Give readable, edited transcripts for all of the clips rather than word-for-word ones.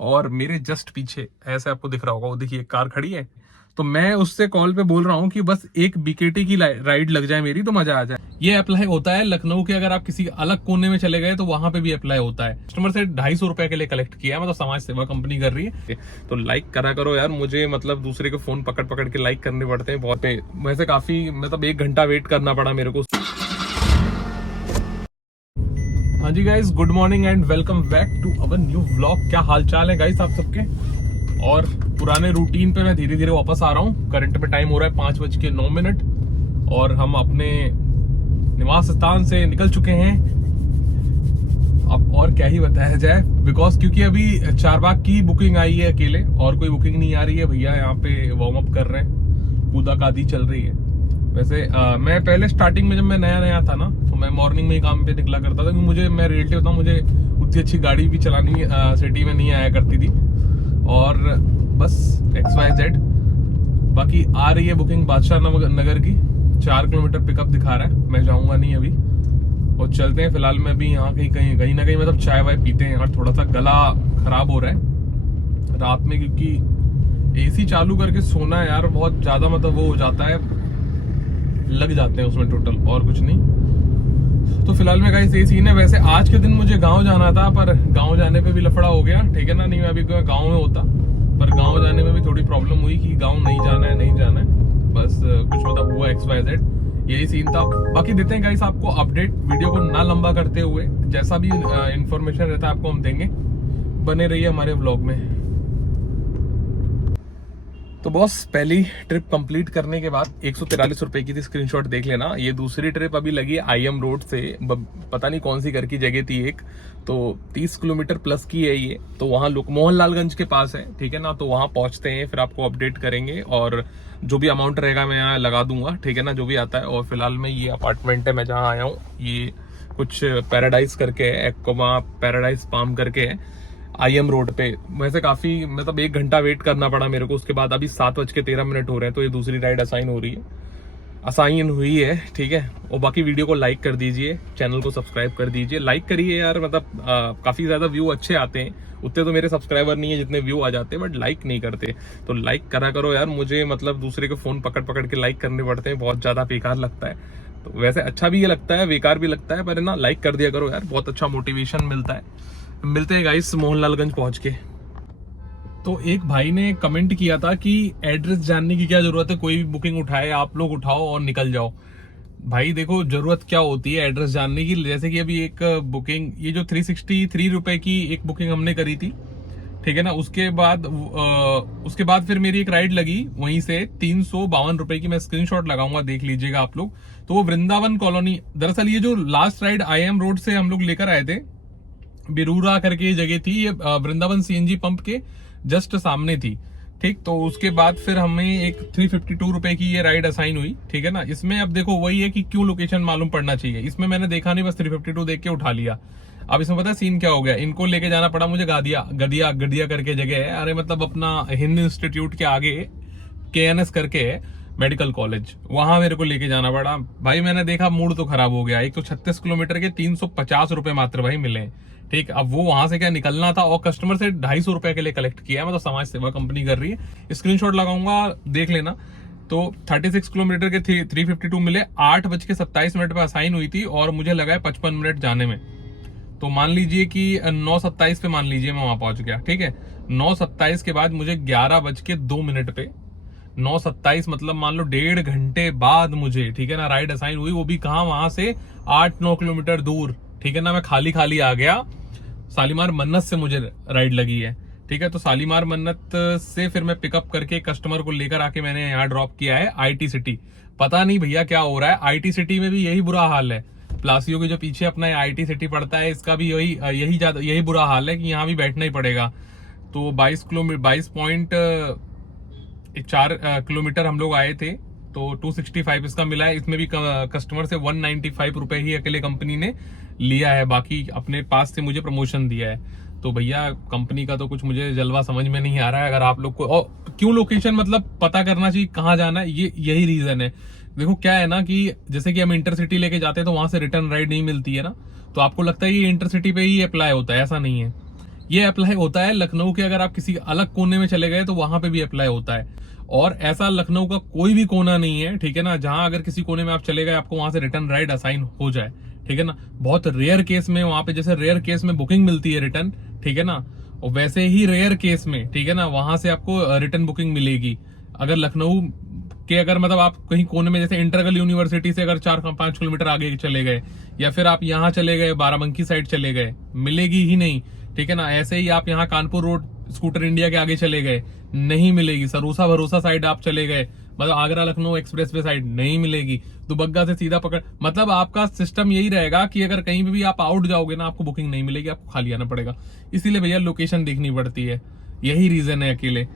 और मेरे जस्ट पीछे ऐसे आपको दिख रहा होगा, वो देखिए कार खड़ी है। तो मैं उससे कॉल पे बोल रहा हूँ कि बस एक बीकेटी की राइड लग जाए मेरी तो मजा आ जाए। ये अप्लाई होता है लखनऊ के, अगर आप किसी अलग कोने में चले गए तो वहां पे भी अप्लाई होता है। कस्टमर से 250 रुपए के लिए कलेक्ट किया है, मतलब समाज सेवा कंपनी कर रही है। तो लाइक करा करो यार, मुझे मतलब दूसरे के फोन पकड़ पकड़ के लाइक करने पड़ते हैं बहुत। वैसे काफी मतलब 1 घंटा वेट करना पड़ा मेरे को। हाँ जी guys, good morning and welcome back to our new vlog. क्या हाल चाल है गाइस आप सबके। और पुराने रूटीन पे मैं धीरे धीरे वापस आ रहा हूँ। करंट पे टाइम हो रहा है 5:09 और हम अपने निवास स्थान से निकल चुके हैं। अब और क्या ही बताया जाए, बिकॉज क्योंकि अभी चारबाग की बुकिंग आई है अकेले, और कोई बुकिंग नहीं आ रही है। भैया यहाँ पे वार्म अप कर रहे हैं, कूदा कादी चल रही है। वैसे मैं पहले स्टार्टिंग में जब मैं नया नया था ना, तो मैं मॉर्निंग में ही काम पे निकला करता था, क्योंकि मैं रिलेटिव था, मुझे उतनी अच्छी गाड़ी भी चलानी सिटी में नहीं आया करती थी। और बस XYZ बाकी आ रही है बुकिंग बादशाह नगर की। 4 किलोमीटर पिकअप दिखा रहा है, मैं जाऊंगा नहीं अभी और चलते हैं। फिलहाल मैं भी यहाँ कहीं ना कहीं मतलब चाय वाय पीते हैं। और थोड़ा सा गला खराब हो रहा है रात में, क्योंकि AC चालू करके सोना है यार, बहुत ज्यादा मतलब वो हो जाता है, लग जाते हैं उसमें टोटल, और कुछ नहीं। तो फिलहाल में गाइस ये सीन है। वैसे आज के दिन मुझे गांव जाना था, पर गांव जाने पे भी लफड़ा हो गया, ठीक है ना। नहीं मैं अभी गांव में होता, पर गांव जाने में भी थोड़ी प्रॉब्लम हुई कि गांव नहीं जाना है, नहीं जाना है, बस कुछ मतलब हुआ XYZ, यही सीन था। बाकी देते हैं गाइस आपको अपडेट, वीडियो को ना लंबा करते हुए। जैसा भी इंफॉर्मेशन रहता है आपको हम देंगे, बने रहिए हमारे व्लॉग में। तो बॉस, पहली ट्रिप कंप्लीट करने के बाद 143 रुपए की थी, स्क्रीनशॉट देख लेना। ये दूसरी ट्रिप अभी लगी IM रोड से, पता नहीं कौन सी घर की जगह थी एक, तो 30 किलोमीटर प्लस की है ये। तो वहाँ मोहनलालगंज के पास है, ठीक है ना। तो वहाँ पहुंचते हैं, फिर आपको अपडेट करेंगे, और जो भी अमाउंट रहेगा मैं यहाँ लगा दूंगा, ठीक है ना, जो भी आता है। और फिलहाल में ये अपार्टमेंट है मैं जहाँ आया हूँ, ये कुछ पैराडाइज करके है, एक्वा पैराडाइज पाम करके है, IM रोड पे। वैसे काफी मतलब 1 घंटा वेट करना पड़ा मेरे को। उसके बाद अभी 7:13 हो रहे हैं, तो ये दूसरी राइड असाइन हो रही है, असाइन हुई है, ठीक है। और बाकी वीडियो को लाइक कर दीजिए, चैनल को सब्सक्राइब कर दीजिए, लाइक करिए यार। मतलब काफी ज्यादा व्यू अच्छे आते हैं, उतने तो मेरे सब्सक्राइबर नहीं है जितने व्यू आ जाते हैं, बट लाइक नहीं करते। तो लाइक करा करो यार, मुझे मतलब दूसरे के फोन पकड़ पकड़ के लाइक करने पड़ते हैं, बहुत ज्यादा बेकार लगता है। तो वैसे अच्छा भी ये लगता है, बेकार भी लगता है, पर ना लाइक कर दिया करो यार, बहुत अच्छा मोटिवेशन मिलता है। मिलते हैं गाइस मोहनलालगंज पहुंच के। तो एक भाई ने कमेंट किया था कि एड्रेस जानने की क्या जरूरत है, कोई भी बुकिंग उठाए आप लोग उठाओ और निकल जाओ। भाई देखो, जरूरत क्या होती है एड्रेस जानने की। जैसे कि अभी एक बुकिंग, ये जो 363 रुपए की एक बुकिंग हमने करी थी, ठीक है ना। उसके बाद फिर मेरी एक राइड लगी वहीं से 352 रुपए की, मैं स्क्रीनशॉट लगाऊंगा, देख लीजिएगा आप लोग। तो वो वृंदावन कॉलोनी, दरअसल ये जो लास्ट राइड IM रोड से हम लोग लेकर आए थे, बिरूरा करके जगह थी, ये वृंदावन CNG पंप के जस्ट सामने थी, ठीक। तो उसके बाद फिर हमें एक 352 रुपए की ये राइड असाइन हुई, ठीक है ना। इसमें अब देखो वही है कि क्यों लोकेशन मालूम पड़ना चाहिए। इसमें मैंने देखा नहीं, बस 352 देख के उठा लिया। अब इसमें पता है सीन क्या हो गया, इनको लेके जाना पड़ा मुझे गदिया गदिया करके जगह है, अरे मतलब अपना हिंद इंस्टीट्यूट के आगे KNS करके है मेडिकल कॉलेज, वहां मेरे को लेके जाना पड़ा। भाई मैंने देखा मूड तो खराब हो गया। एक तो 36 किलोमीटर के 350 रुपए मात्र भाई मिले, ठीक। अब वो वहां से क्या निकलना था, और कस्टमर से 250 रुपए के लिए कलेक्ट किया है, मतलब समाज सेवा कंपनी कर रही है। स्क्रीनशॉट लगाऊंगा, देख लेना। तो 36 किलोमीटर के 352 मिले, 8:27 पे असाइन हुई थी, और मुझे लगा है 55 मिनट जाने में। तो मान लीजिए कि 9:27 पे मान लीजिए मैं वहां पहुंच गया, ठीक है। 9:27 के बाद मुझे 11:02 पे, 9:27 मतलब मान लो 1.5 घंटे बाद मुझे, ठीक है ना, राइड असाइन हुई। वो भी कहाँ, वहां से 8-9 किलोमीटर दूर, ठीक है ना। मैं खाली खाली आ गया। शालीमार मन्नत से मुझे राइड लगी है, ठीक है। तो शालीमार मन्नत से फिर मैं पिकअप करके कस्टमर को लेकर आके मैंने यहाँ ड्रॉप किया है IT सिटी। पता नहीं भैया क्या हो रहा है, IT सिटी में भी यही बुरा हाल है। प्लासियो के जो पीछे अपना IT सिटी पड़ता है, इसका भी यही बुरा हाल है कि यहाँ भी बैठना ही पड़ेगा। तो 22 किलोमीटर हम लोग आए थे, तो 265 इसका मिला है। इसमें भी कस्टमर से 195 रुपए ही अकेले कंपनी ने लिया है, बाकी अपने पास से मुझे प्रमोशन दिया है। तो भैया कंपनी का तो कुछ मुझे जलवा समझ में नहीं आ रहा है। अगर आप लोग को और क्यों लोकेशन मतलब पता करना चाहिए कहाँ जाना है, ये यही रीजन है। देखो क्या है ना, कि जैसे कि हम इंटरसिटी लेके जाते हैं तो वहां से रिटर्न राइड नहीं मिलती है ना, तो आपको लगता है ये इंटरसिटी पे ही अप्लाई होता है, ऐसा नहीं है। ये अप्लाई होता है लखनऊ के, अगर आप किसी अलग कोने में चले गए तो वहां पे भी अप्लाई होता है। और ऐसा लखनऊ का कोई भी कोना नहीं है, ठीक है ना, जहां अगर किसी कोने में आप चले गए आपको वहां से रिटर्न राइड असाइन हो जाए, ठीक है ना। बहुत रेयर केस में वहां पे, जैसे रेयर केस में बुकिंग मिलती है रिटर्न, ठीक है ना, और वैसे ही रेयर केस में, ठीक है ना, वहां से आपको रिटर्न बुकिंग मिलेगी। अगर लखनऊ के, अगर मतलब आप कहीं कोने में, जैसे इंटरगल यूनिवर्सिटी से अगर 4-5 किलोमीटर आगे चले गए, या फिर आप यहाँ चले गए बाराबंकी साइड चले गए, मिलेगी ही नहीं, ठीक है ना। ऐसे ही आप यहाँ कानपुर रोड स्कूटर इंडिया के आगे चले गए, नहीं मिलेगी। सरूसा भरोसा साइड आप चले गए, मतलब Agra Lucknow express way side, नहीं मिलेगी। दुबग्गा से सीधा पकड़, मतलब आपका सिस्टम यही रहेगा कि अगर कहीं भी आप आउट जाओगे ना, आपको बुकिंग नहीं मिलेगी, आपको खाली आना पड़ेगा। इसीलिए भैया लोकेशन देखनी पड़ती है, यही रीजन है अकेले।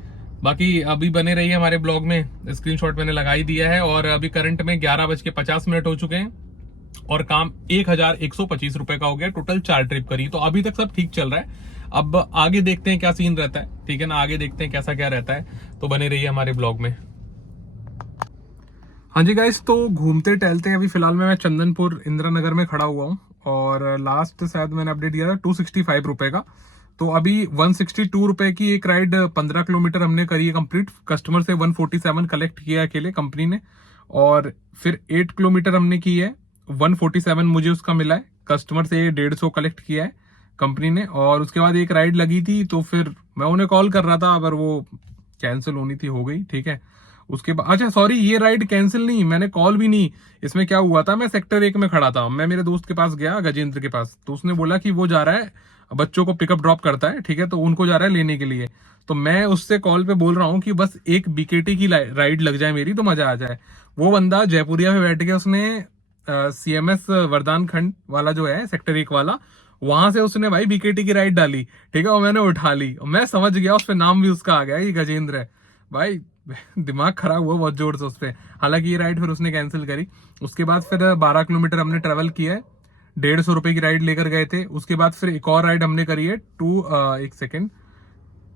बाकी अभी बने रहिए हमारे ब्लॉग में, स्क्रीनशॉट मैंने लगा ही दिया है। और अभी करंट में 11:50 हो चुके हैं और काम 1125 रुपए का हो गया, टोटल 4 ट्रिप करी। तो अभी तक सब ठीक चल रहा है। अब आगे देखते हैं क्या सीन रहता है, ठीक है ना, आगे देखते हैं कैसा क्या रहता है। तो बने रहिए हमारे ब्लॉग में। हाँ जी गाइस, तो घूमते टहलते अभी फिलहाल में मैं चंदनपुर इंदिरा नगर में खड़ा हुआ हूँ, और लास्ट शायद मैंने अपडेट दिया था 265 रुपए का। तो अभी 162 रुपए की एक राइड 15 किलोमीटर हमने करी है कंप्लीट। कस्टमर से 147 कलेक्ट किया है अकेले कंपनी ने, और फिर 8 किलोमीटर हमने की है, 147 मुझे उसका मिला है। कस्टमर से 150 कलेक्ट किया है कंपनी ने। और उसके बाद एक राइड लगी थी, तो फिर मैं उन्हें कॉल कर रहा था, पर वो कैंसिल होनी थी, हो गई, ठीक है। उसके बाद, अच्छा सॉरी, ये राइड कैंसिल नहीं, मैंने कॉल भी नहीं। इसमें क्या हुआ था, मैं सेक्टर 1 में खड़ा था, मैं मेरे दोस्त के पास गया, गजेंद्र के पास, तो उसने बोला कि वो जा रहा है, बच्चों को पिकअप ड्रॉप करता है, ठीक है, तो उनको जा रहा है लेने के लिए। तो मैं उससे कॉल पे बोल रहा हूँ कि बस एक बीकेटी की राइड लग जाए मेरी, तो मजा आ जाए। वो बंदा जयपुरिया में बैठ के उसने सीएमएस वरदान खंड वाला जो है सेक्टर 1 वाला, वहां से उसने भाई बीकेटी की राइड डाली, ठीक है, और मैंने उठा ली। मैं समझ गया, उस पर नाम भी उसका आ गया, ये गजेंद्र है भाई। दिमाग खराब हुआ बहुत जोर से उस पर। हालांकि ये राइड फिर उसने कैंसिल करी। उसके बाद फिर 12 किलोमीटर हमने ट्रेवल किया है, 150 रुपए की राइड लेकर गए थे। उसके बाद फिर एक और राइड हमने करी है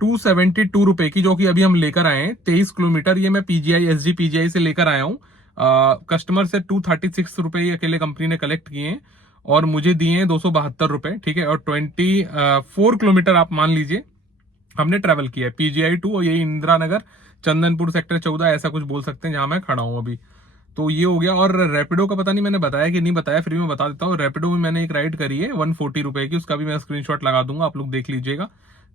272 रुपए की, जो कि अभी हम लेकर आए हैं 23 किलोमीटर। ये मैं पीजीआई एसजी पीजीआई से लेकर आया हूँ। कस्टमर से 236 रुपए अकेले कंपनी ने कलेक्ट किए हैं, और मुझे दिए हैं 272 रुपए, ठीक है। और 24 किलोमीटर आप मान लीजिए हमने ट्रेवल किया है पीजीआई टू, और यही इंदिरा नगर चंदनपुर सेक्टर 14 ऐसा कुछ बोल सकते हैं जहां मैं खड़ा हूं अभी। तो ये हो गया। और रैपिडो का पता नहीं मैंने बताया कि नहीं बताया, फ्री में बता देता हूँ। रैपिडो में मैंने एक राइड करी है 140 रुपए की, उसका भी मैं स्क्रीनशॉट लगा दूंगा, आप लोग देख लीजिएगा।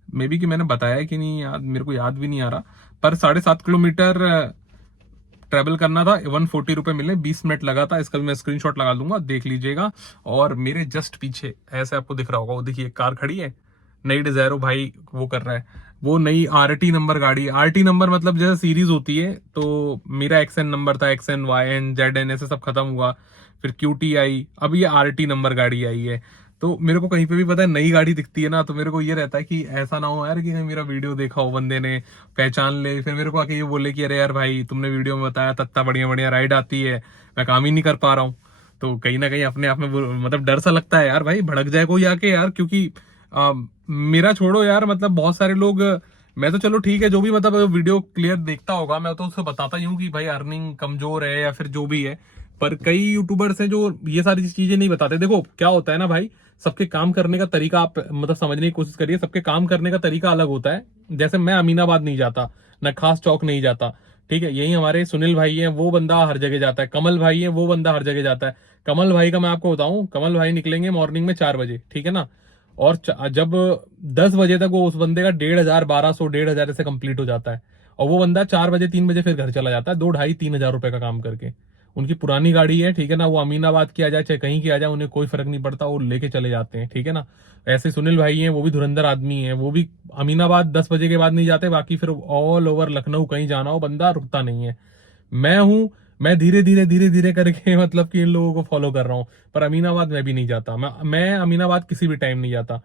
मे बी कि मैंने बताया कि नहीं, याद मेरे को याद भी नहीं आ रहा। पर 7.5 किलोमीटर ट्रेवल करना था, 140 रुपए मिले, 20 मिनट लगा था। इसका भी मैं स्क्रीनशॉट लगा दूंगा, देख लीजिएगा। और मेरे जस्ट पीछे ऐसे आपको दिख रहा होगा, वो देखिए कार खड़ी है, नई डिजायरो भाई वो कर रहा है, वो नई आरटी नंबर गाड़ी। आरटी नंबर मतलब जैसे सीरीज होती है, तो मेरा एक्सएन नंबर था, एक्सएन वाईएन जेडएन ऐसे सब खत्म हुआ, फिर क्यूटी आई, अब ये आरटी नंबर गाड़ी आई है। तो मेरे को कहीं पे भी पता है नई गाड़ी दिखती है ना, तो मेरे को ये रहता है कि ऐसा ना हो यार कि मेरा वीडियो देखा हो बंदे ने, पहचान ले, फिर मेरे को आके ये बोले कि अरे यार भाई तुमने वीडियो में बताया तत्ता बढ़िया बढ़िया राइड आती है, मैं काम ही नहीं कर पा रहा हूँ। तो कहीं ना कहीं अपने आप में मतलब डर सा लगता है यार, भाई भड़क जाए कोई आके यार। क्योंकि मेरा छोड़ो यार, मतलब बहुत सारे लोग, मैं तो चलो ठीक है, जो भी मतलब वीडियो क्लियर देखता होगा, मैं तो उससे बताता ही हूँ कि भाई अर्निंग कमजोर है या फिर जो भी है। पर कई यूट्यूबर्स हैं जो ये सारी चीजें नहीं बताते। देखो क्या होता है ना भाई, सबके काम करने का तरीका आप मतलब समझने की कोशिश करिए। सबके काम करने का तरीका अलग होता है। जैसे मैं अमीनाबाद नहीं जाता, न खास चौक नहीं जाता, ठीक है। यही हमारे सुनील भाई हैं, वो बंदा हर जगह जाता है। कमल भाई है, वो बंदा हर जगह जाता है। कमल भाई का मैं आपको बताऊं, कमल भाई निकलेंगे मॉर्निंग में 4 बजे, ठीक है ना, और जब 10 बजे तक वो उस बंदे का 1,500 1,200 1,500 से कंप्लीट हो जाता है। और वो बंदा 4 बजे 3 बजे फिर घर चला जाता है, 2 ढाई 3 हजार रुपए का काम करके। उनकी पुरानी गाड़ी है, ठीक है ना, वो अमीनाबाद की आ जाए चाहे कहीं की आ जाए, उन्हें कोई फर्क नहीं पड़ता, वो लेके चले जाते हैं, ठीक है ना। ऐसे सुनील भाई हैं, वो भी धुरंधर आदमी है, वो भी अमीनाबाद 10 बजे के बाद नहीं जाते, बाकी फिर ऑल ओवर लखनऊ कहीं जाना हो बंदा रुकता नहीं है। मैं हूं, मैं धीरे धीरे करके मतलब कि इन लोगों को फॉलो कर रहा हूँ। पर अमीनाबाद मैं भी नहीं जाता, मैं अमीनाबाद किसी भी टाइम नहीं जाता।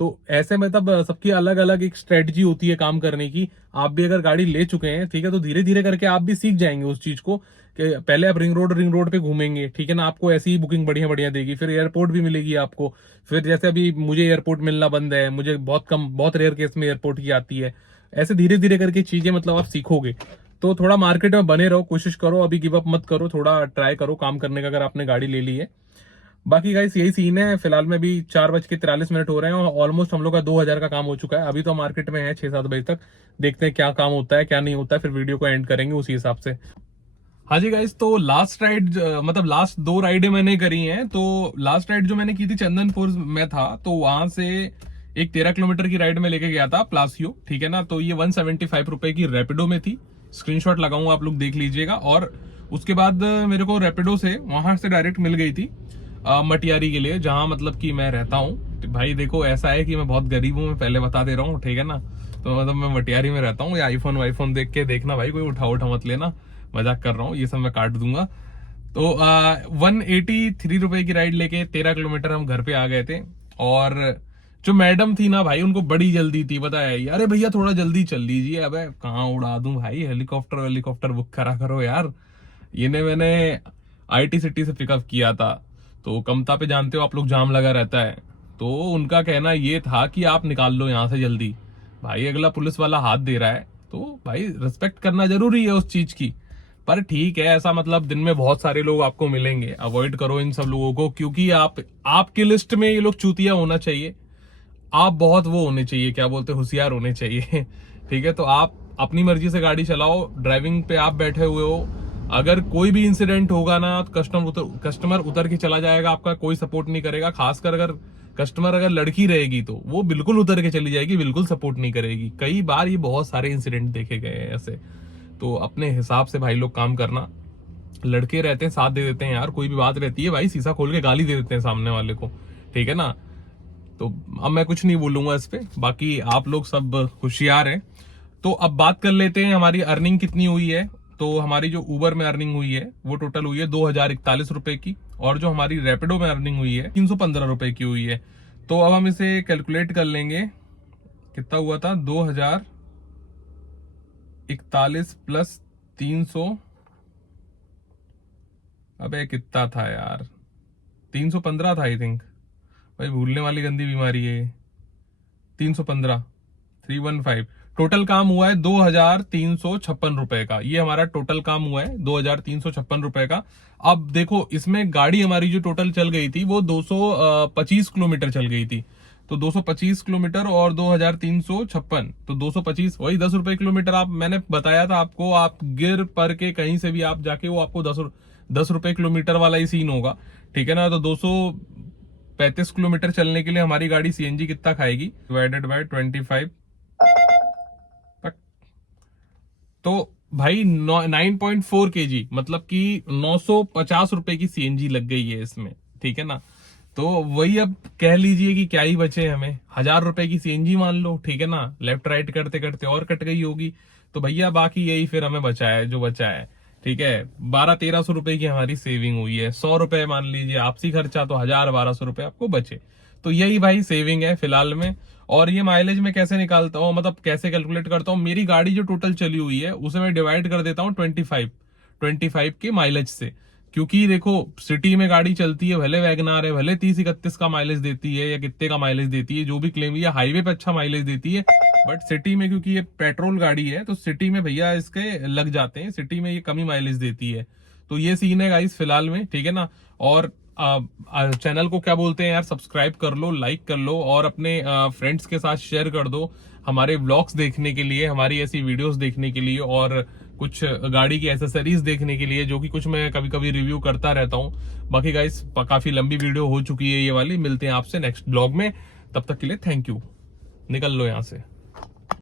तो ऐसे मतलब सबकी अलग अलग एक स्ट्रेटजी होती है काम करने की। आप भी अगर गाड़ी ले चुके हैं, ठीक है, तो धीरे धीरे करके आप भी सीख जाएंगे उस चीज को, कि पहले आप रिंग रोड पे घूमेंगे, ठीक है ना, आपको ऐसी ही बुकिंग बढ़िया बढ़िया देगी, फिर एयरपोर्ट भी मिलेगी आपको। फिर जैसे अभी मुझे एयरपोर्ट मिलना बंद है, मुझे बहुत कम, बहुत रेयर केस में एयरपोर्ट की आती है। ऐसे धीरे धीरे करके चीजें मतलब आप सीखोगे। तो थोड़ा मार्केट में बने रहो, कोशिश करो, अभी गिव अप मत करो, थोड़ा ट्राई करो काम करने का अगर आपने गाड़ी ले ली है। बाकी गाइस यही सीन है फिलहाल में। भी 4:43 हो रहे हैं और ऑलमोस्ट हम लोग का 2000 का काम हो चुका है। अभी तो मार्केट में है 6-7 बजे तक, देखते हैं क्या काम होता है क्या नहीं होता है, फिर वीडियो को एंड करेंगे उसी हिसाब से। हाँ जी गाइस, तो लास्ट राइड मतलब लास्ट 2 राइडें मैंने करी हैं। तो लास्ट राइड जो मैंने की थी चंदनपुर में था, तो वहां से एक 13 किलोमीटर की राइड में लेके गया था प्लासियो, ठीक है ना। तो ये 175 रुपए की रैपिडो में थी, स्क्रीनशॉट लगाऊंगा आप लोग देख लीजिएगा। और उसके बाद मेरे को रैपिडो से वहां से डायरेक्ट मिल गई थी मटियारी के लिए, जहां मतलब कि मैं रहता हूँ। भाई देखो ऐसा है कि मैं बहुत गरीब हूँ, मैं पहले बता दे रहा हूँ, ठीक है ना। तो मतलब मैं मटियारी में रहता हूँ। ये आईफोन वाईफोन देख के देखना भाई, कोई उठा मत लेना, मजाक कर रहा हूँ, ये सब मैं काट दूंगा। तो 183 रुपए की राइड लेके 13 किलोमीटर हम घर पे आ गए थे। और जो मैडम थी ना भाई, उनको बड़ी जल्दी थी, पता है। अरे भैया थोड़ा जल्दी चल लीजिए। अबे कहाँ उड़ा दूं भाई, हेलीकॉप्टर बुक करा करो यार। ये मैंने आईटी सिटी से पिकअप किया था, तो कमता पे जानते हो आप लोग जाम लगा रहता है। तो उनका कहना ये था कि आप निकाल लो यहाँ से जल्दी। भाई अगला पुलिस वाला हाथ दे रहा है, तो भाई रिस्पेक्ट करना जरूरी है उस चीज की। पर ठीक है, ऐसा मतलब दिन में बहुत सारे लोग आपको मिलेंगे, अवॉइड करो इन सब लोगों को, क्योंकि आपकी लिस्ट में ये लोग चूतिया होना चाहिए। आप बहुत वो होने चाहिए, क्या बोलते, होशियार होने चाहिए। ठीक है, तो आप अपनी मर्जी से गाड़ी चलाओ, ड्राइविंग पे आप बैठे हुए हो। अगर कोई भी इंसिडेंट होगा ना, तो कस्टमर उतर के चला जाएगा, आपका कोई सपोर्ट नहीं करेगा। खासकर अगर कस्टमर अगर लड़की रहेगी तो वो बिल्कुल उतर के चली जाएगी, बिल्कुल सपोर्ट नहीं करेगी। कई बार ये बहुत सारे इंसिडेंट देखे गए हैं ऐसे। तो अपने हिसाब से भाई लोग काम करना। लड़के रहते हैं साथ दे देते हैं यार, कोई भी बात रहती है भाई शीशा खोल के गाली दे देते हैं सामने वाले को, ठीक है ना। तो अब मैं कुछ नहीं बोलूंगा इस पे, बाकी आप लोग सब होशियार हैं। तो अब बात कर लेते हैं हमारी अर्निंग कितनी हुई है। तो हमारी जो उबर में अर्निंग हुई है वो टोटल हुई है 2041 रुपए की, और जो हमारी रैपिडो में अर्निंग हुई है 315 रुपए की हुई है। तो अब हम इसे कैलकुलेट कर लेंगे, कितना हुआ था, 2041 प्लस 300, अबे कितना था यार, 315 था आई थिंक। भाई भूलने वाली गंदी बीमारी है। 315, 315 टोटल काम हुआ है 2356 रुपए का। ये हमारा टोटल काम हुआ है 2356 रुपए का। अब देखो इसमें गाड़ी हमारी जो टोटल चल गई थी वो 225 किलोमीटर चल गई थी। तो 225 किलोमीटर और 2356, तो 225 वही 10 रुपए किलोमीटर। आप मैंने बताया था आपको, आप गिर पर के कहीं से भी आप जाके वो आपको 10 रुपए किलोमीटर वाला ही सीन होगा, ठीक है ना। तो 235 किलोमीटर चलने के लिए हमारी गाड़ी सीएनजी कितना खाएगी, डिवाइडेड बाय 25, तो भाई 9.4 kg, मतलब कि 950 रुपए की सीएनजी लग गई है इसमें, ठीक है ना। तो वही अब कह लीजिए कि क्या ही बचे हमें, 1000 रुपए की सीएनजी मान लो, ठीक है ना। लेफ्ट राइट करते करते और कट गई होगी, तो भैया बाकी यही फिर हमें बचा है जो बचा है, ठीक है। 1200-1300 रुपए की हमारी सेविंग हुई है। 100 रुपए मान लीजिए आपसी खर्चा, तो 1000-1200 रुपए आपको बचे। तो यही भाई सेविंग है फिलहाल में। और ये माइलेज में कैसे निकालता हूँ, मतलब कैसे कैलकुलेट करता हूँ, मेरी गाड़ी जो टोटल चली हुई है उसे मैं डिवाइड कर देता हूँ 25 के माइलेज से। क्योंकि देखो सिटी में गाड़ी चलती है, भले वैगनार है, भले 30-31 का माइलेज देती है या कितने का माइलेज देती है, जो भी क्लेम, या हाईवे पे अच्छा माइलेज देती है, बट सिटी में क्योंकि ये पेट्रोल गाड़ी है तो सिटी में भैया इसके लग जाते हैं, सिटी में ये कमी माइलेज देती है। तो ये सीन है गाइस फिलहाल में, ठीक है ना। और चैनल को क्या बोलते हैं यार, सब्सक्राइब कर लो, लाइक कर लो, और अपने फ्रेंड्स के साथ शेयर कर दो हमारे व्लॉग्स देखने के लिए, हमारी ऐसी वीडियोस देखने के लिए, और कुछ गाड़ी की एसेसरीज देखने के लिए, जो कि कुछ मैं कभी कभी रिव्यू करता रहता हूँ। बाकी गाइस काफी लंबी वीडियो हो चुकी है ये वाली, मिलते हैं आपसे नेक्स्ट ब्लॉग में, तब तक के लिए थैंक यू। निकल लो यहाँ से।